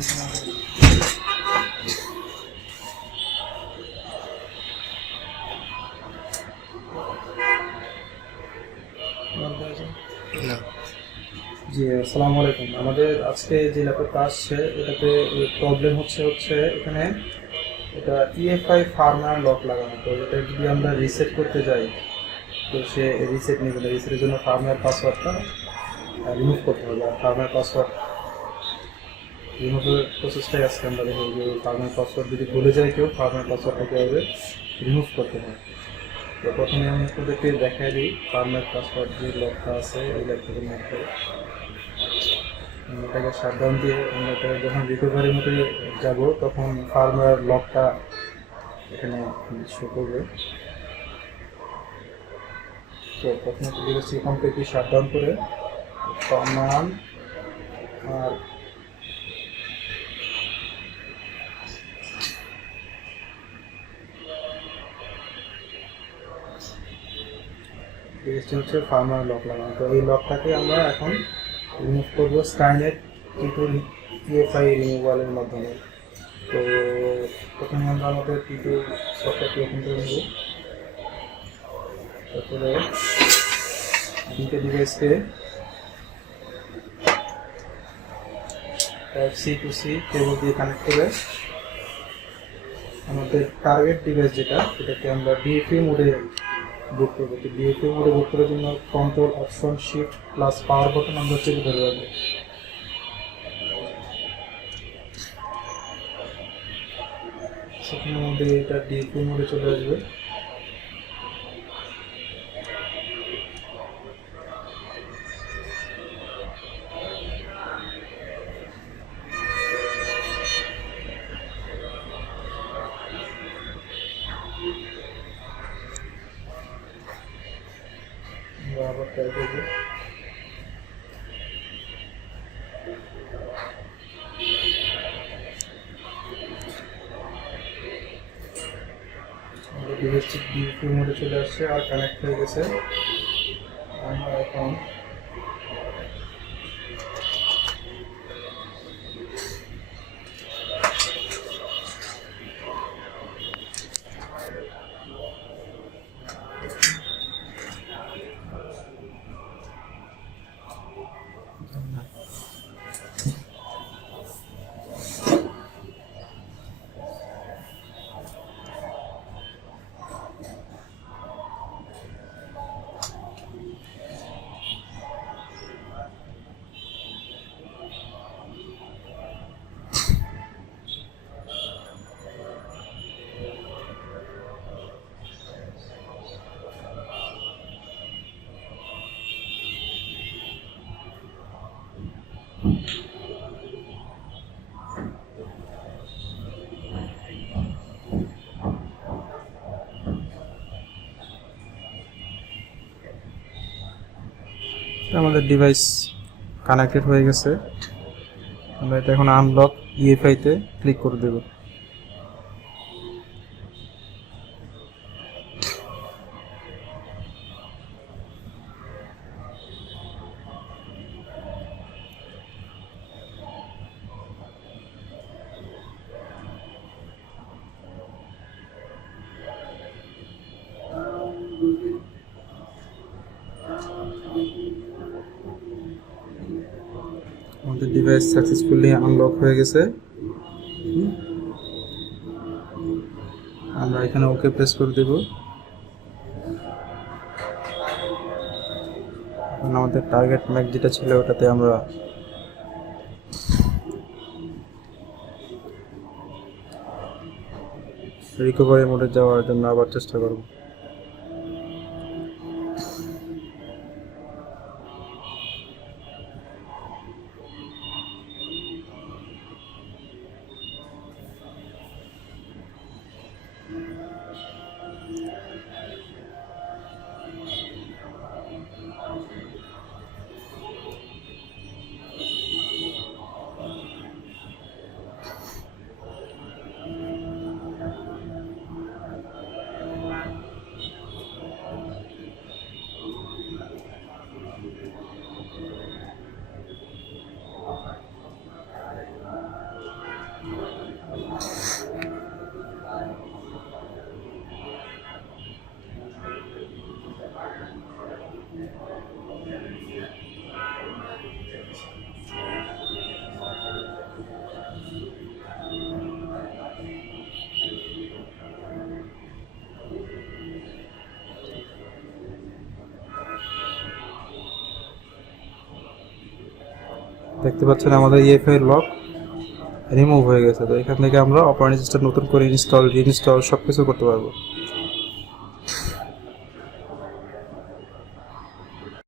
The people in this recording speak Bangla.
জি, আসসালামু আলাইকুম। আমাদের আজকে যে ল্যাপটপটা আসছে এটাতে প্রবলেম হচ্ছে এখানে এটা ইএফআই ফার্মার লক লাগানো। তো এটা যদি আমরা রিসেট করতে যাই তো সে রিসেট নেবে না। রিসেটের জন্য ফার্মার পাসওয়ার্ডটা রিমুভ করতে হবে। আর ফার্মার পাসওয়ার্ড রিমুভের প্রসেসটাই আজকে আমরা দেখব যে ফার্মার পাসওয়ার্ড যদি ভুলে যায় কেউ ফার্মার পাসওয়ার্ডটা কীভাবে রিমুভ করতে হয়। তো প্রথমে আমি আপনাদেরকে দেখাই দিই ফার্মার পাসওয়ার্ড যে লকটা আছে এই ল্যাপটপের মধ্যে এটাকে শাটডাউন দিয়ে আমরা এটা যখন রিকভারি মোডে যাব তখন ফার্মওয়্যার লকটা এখানে শো করবে। তো প্রথমে ডিভাইসটি কমপ্লিটলি শাটডাউন করে কমান্ড আর ডিভাইসটি হচ্ছে ফার্মওয়্যার লক লাগানো। তো এই লকটাকে আমরা এখন রিমুভ করবো স্কাইনেট টি2 ইএফআই রিমুভালের মাধ্যমে। তো প্রথমে আমরা আমাদের টি2 সফটওয়্যারটি ওপেন করে নেব। তারপরে দুটো ডিভাইসকে Type-C to C কেবল দিয়ে কানেক্ট করে আমাদের টার্গেট ডিভাইস যেটা সেটাকে আমরা ডিএফইউ মোডে বুট করবো। তো ডিএফইউ মোডে বুট করার জন্য control option shift plus power button আমরা চেপে ধরে রাখবো। সেখানের মধ্যে এটা ডিএফইউ মোডে চলে আসবে। আবার ট্রাই করবো। ডিভাইসটি ডিএফইউ মোডে চলে আসছে আর কানেক্ট হয়ে গেছে। আমরা এখন আমাদের ডিভাইস কানেক্টেড হয়ে গেছে। আমরা এটা এখন আনলক ইএফআইতে ক্লিক করে দেব। আমাদের ডিভাইস সাকসেসফুলি আনলক হয়ে গেছে। আমরা এখানে ওকে প্রেস করে দেব। এখন আমাদের টার্গেট ম্যাক যেটা ছিল ওটাতে আমরা রিকভারি মোডে যাওয়ার জন্য আবার চেষ্টা করব। দেখতে পাচ্ছেন আমাদের ইএফআই লক রিমুভ হয়ে গেছে। তো এখান থেকে আমরা অপারেটিং সিস্টেম নতুন করে ইনস্টল রিইনস্টল সব কিছু করতে পারবো।